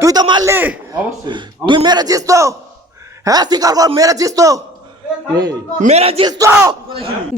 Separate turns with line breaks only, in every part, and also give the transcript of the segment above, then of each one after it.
তুই তো মারলি।
অবশ্যই।
তুই মেরেছিস তো। হ্যাঁ স্বীকার কর মেরেছিস তো তো।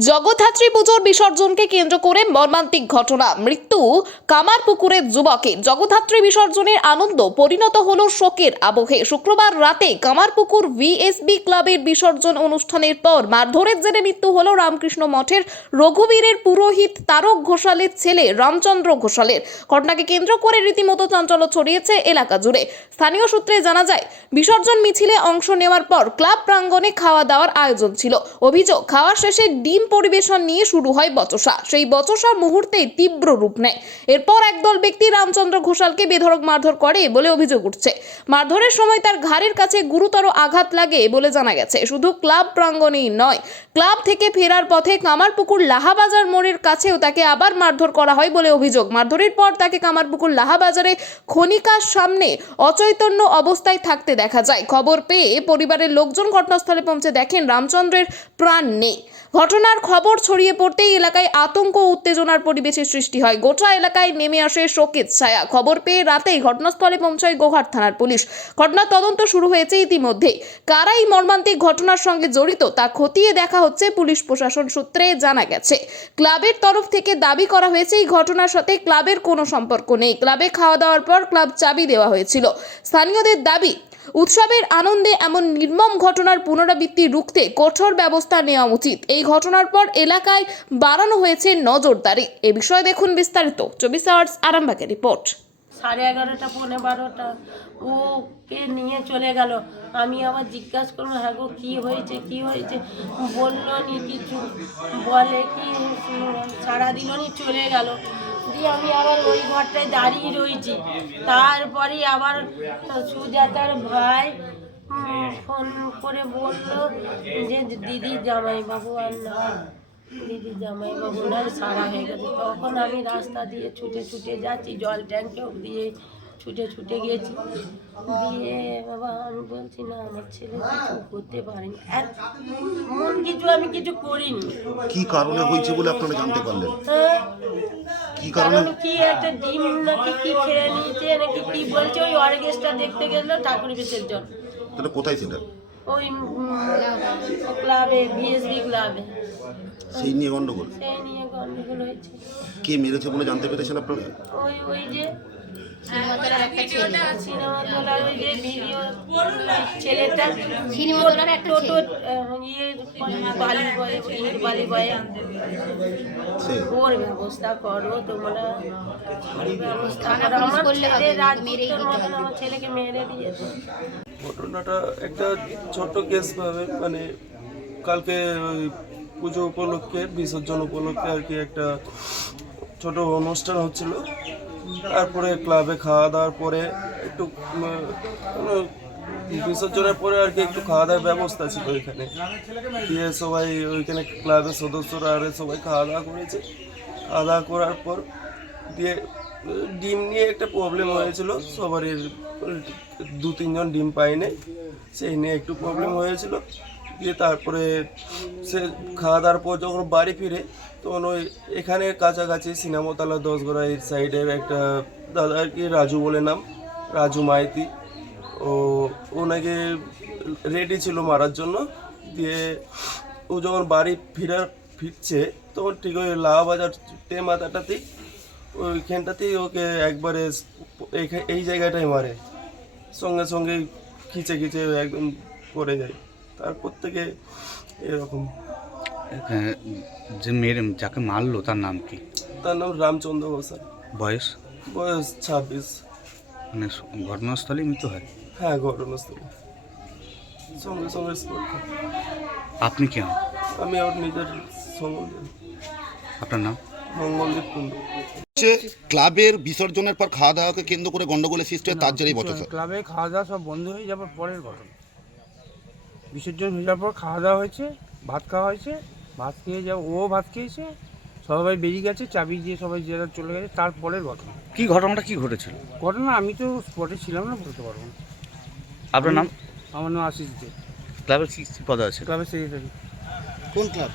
জগদ্ধাত্রী পুজোর বিসর্জনকে কেন্দ্র করে মর্মান্তিক ঘটনা। মৃত্যু কামারপুকুরের যুবকে। জগদ্ধাত্রী বিসর্জনের আনন্দ পরিণত হল শোকের আবহে। শুক্রবার রাতে কামারপুকুর ভিএসবি ক্লাবের বিসর্জন অনুষ্ঠানের পর মারধরের জেরে মৃত্যু হল রামকৃষ্ণ মঠের রঘুবীরের পুরোহিত তারক ঘোষালের ছেলে রামচন্দ্র ঘোষালের। ঘটনাকে কেন্দ্র করে রীতিমতো চাঞ্চল্য ছড়িয়েছে এলাকা জুড়ে। স্থানীয় সূত্রে জানা যায় বিসর্জন মিছিলে অংশ নেওয়ার পর ক্লাব প্রাঙ্গণে খাওয়া দাওয়ার আয়োজন ছিল। অভিযোগ খাওয়া শেষে ডিম পরিবেশন নিয়ে শুরু হয় বচসা। সেই বচসার মুহূর্তেই তীব্র রূপ নেয়। এরপর একদল ব্যক্তি রামচন্দ্র ঘোষালকে বেধড়ক মারধর করে বলে অভিযোগ উঠছে। মারধরের সময় তার ঘাড়ের কাছে গুরুতর আঘাত লাগে বলে জানা গেছে। শুধু ক্লাব প্রাঙ্গণেই নয়, ক্লাব থেকে ফেরার পথে কামারপুকুর লাহাবাজার মোড়ের কাছেও তাকে আবার মারধর করা হয় বলে অভিযোগ। মারধরের পর তাকে কামারপুকুর লাহাবাজারে খনিকার সামনে অচৈতন্য অবস্থায় থাকতে দেখা যায়। খবর পেয়ে পরিবারের লোকজন ঘটনাস্থলে পৌঁছে দেখেন রামচন্দ্রের প্রাণ নেই। ঘটনার খবর ছড়িয়ে পড়তেই এলাকায় আতঙ্ক উত্তেজনার পরিবেশের সৃষ্টি হয়। গোটা এলাকায় নেমে আসে শোকের ছায়া। খবর পেয়ে রাতেই ঘটনাস্থলে পৌঁছায় গোঘাট থানার পুলিশ। ঘটনার তদন্ত শুরু হয়েছে ইতিমধ্যে কারাই মর্মান্তিক ঘটনার সঙ্গে জড়িত, তা খতিয়ে দেখা হচ্ছে পুলিশ প্রশাসন সূত্রে জানা গেছে। ক্লাবের তরফ থেকে দাবি করা হয়েছে, এই ঘটনার সাথে ক্লাবের কোনো সম্পর্ক নেই। ক্লাবে খাওয়া দাওয়ার পর ক্লাব চাবি দেওয়া হয়েছিল। স্থানীয়দের দাবি উৎসবের আনন্দে এমন নির্মম ঘটনার পুনরাবৃত্তি রুখতে কঠোর ব্যবস্থা নেওয়া উচিত। এই ঘটনার পর এলাকায় বাড়ানো হয়েছে নজরদারি। এ বিষয়ে দেখুন বিস্তারিত। চব্বিশ আওয়ার্স আরামবাগের রিপোর্ট।
সাড়ে এগারোটা পৌনে বারোটা। ওকে নিয়ে চলে গেল? আমি আবার জিজ্ঞাসা করলাম হ্যাঁ গো কী হয়েছে? কী হয়েছে? বলল নি কিছু। বলে কি উম, সারা দিল নি চলে গেল। দিয়ে আমি আবার ওই ঘরটায় দাঁড়িয়ে রয়েছি। তারপরে আবার সুজাতার ভাই ফোন করে বলল যে দিদি জামাইবাবু আর না দিদি জামাইবাবু নয় সারা হয়ে গেছে। তখন আমি রাস্তা দিয়ে ছুটে ছুটে যাচ্ছি জল ট্যাঙ্কেও দিয়ে ছুটে ছুটে গেছি। দিয়ে বাবা আমি বলছি না আমার ছেলে কিছু করতে পারেনি এত- মন কিছু আমি কিছু করিনি।
কি কারণে হয়েছে বলে আপনারা জানতে পারলেন?
হ্যাঁ
কি কারণে
কি একটা ডিম নাকি কি খেয়ে নিয়েছে নাকি কি বলছে ওই অর্গেস্টা দেখতে গেল ঠাকুর বিসর্জন।
তাহলে কোথায় সেটা?
ওই ক্লাবে বিএসবি ক্লাবে।
সেই নিয়ে গন্ডগোল?
সেই নিয়ে গন্ডগোল হয়েছে।
কে মেরেছে বলে জানতে পেরেছেন আপনারা?
ওই ওই যে সিনেমা তোলার ওই যে ভিডিও ছেলেটা ইয়ে ওর ব্যবস্থা করো তোমরা ওর ব্যবস্থা করো। আমার ছেলেকে মেরে দিয়েছে।
ঘটনাটা একটা ছোট কেস ভাবে মানে কালকে ওই পুজো উপলক্ষে, বিসর্জন উপলক্ষে আর কি একটা ছোট অনুষ্ঠান হচ্ছিল। তারপরে ক্লাবে খাওয়া দাওয়ার পরে একটু কোনো বিসর্জনের পরে আর কি একটু খাওয়া দাওয়ার ব্যবস্থা ছিল ওইখানে দিয়ে সবাই ওইখানে ক্লাবের সদস্যরা আর সবাই খাওয়া দাওয়া করেছে। খাওয়া দাওয়া করার পর দিয়ে ডিম নিয়ে একটা প্রবলেম হয়েছিল। সবারই দু তিনজন ডিম পায়নি, সেই নিয়ে একটু প্রবলেম হয়েছিল। দিয়ে তারপরে সে খাওয়া দাওয়ার পর যখন বাড়ি ফিরে, তখন ওই এখানে কাছাকাছি সিনেমাতলা দশগড়া এই সাইডের একটা দাদা আর কি রাজু বলে নাম, রাজু মাইতি। ও ওনাকে রেডি ছিল মারার জন্য। দিয়ে ও যখন বাড়ি ফিরার ফিরছে, তখন ঠিক ওই লাভবাজার টে মাথাটাতেই ওইখানটাতেই ওকে একবারে এই- এই জায়গাটাই মারে। সঙ্গে সঙ্গে খিচে খিচে একদম পড়ে যায়। তারপর থেকে এরকম।
যে মেরে যাকে মারলো তার নাম কি?
তার নাম রামচন্দ্র ঘোষাল।
বয়স?
বয়স ছাব্বিশ।
মানে ঘটনাস্থলে মৃত্যু হয়?
হ্যাঁ ঘটনাস্থলে। সঙ্গে সঙ্গে
আপনি কে
আমি ওর নিজের সম্বন্ধে
আপনার নাম?
মঙ্গলদীপ কুণ্ডু।
হচ্ছে ক্লাবের বিসর্জনের পর খাওয়া দাওয়াকে কেন্দ্র করে গন্ডগোলের সৃষ্টি হয় তার জেরেই বচসা
ক্লাবে খাওয়া দাওয়া সব বন্ধ হয়ে যাওয়ার পরের ঘটনা। বিসর্জন হয়ে যাওয়ার পর খাওয়া দাওয়া হয়েছে ভাত খাওয়া হয়েছে ভাত খেয়ে যাও ও ভাত খেয়েছে সবাই বেরিয়ে গেছে চাবি দিয়ে সবাই যারা চলে গেছে তারপরের ঘটনা।
কি ঘটনাটা কি ঘটেছিল?
ঘটনা আমি তো স্পটে ছিলাম না বলতে পারব না।
আপনার নাম?
আমার নাম আশিস দে।
ক্লাবের কি পদে আছে?
ক্লাবের সেক্রেটারি
কোন ক্লাব।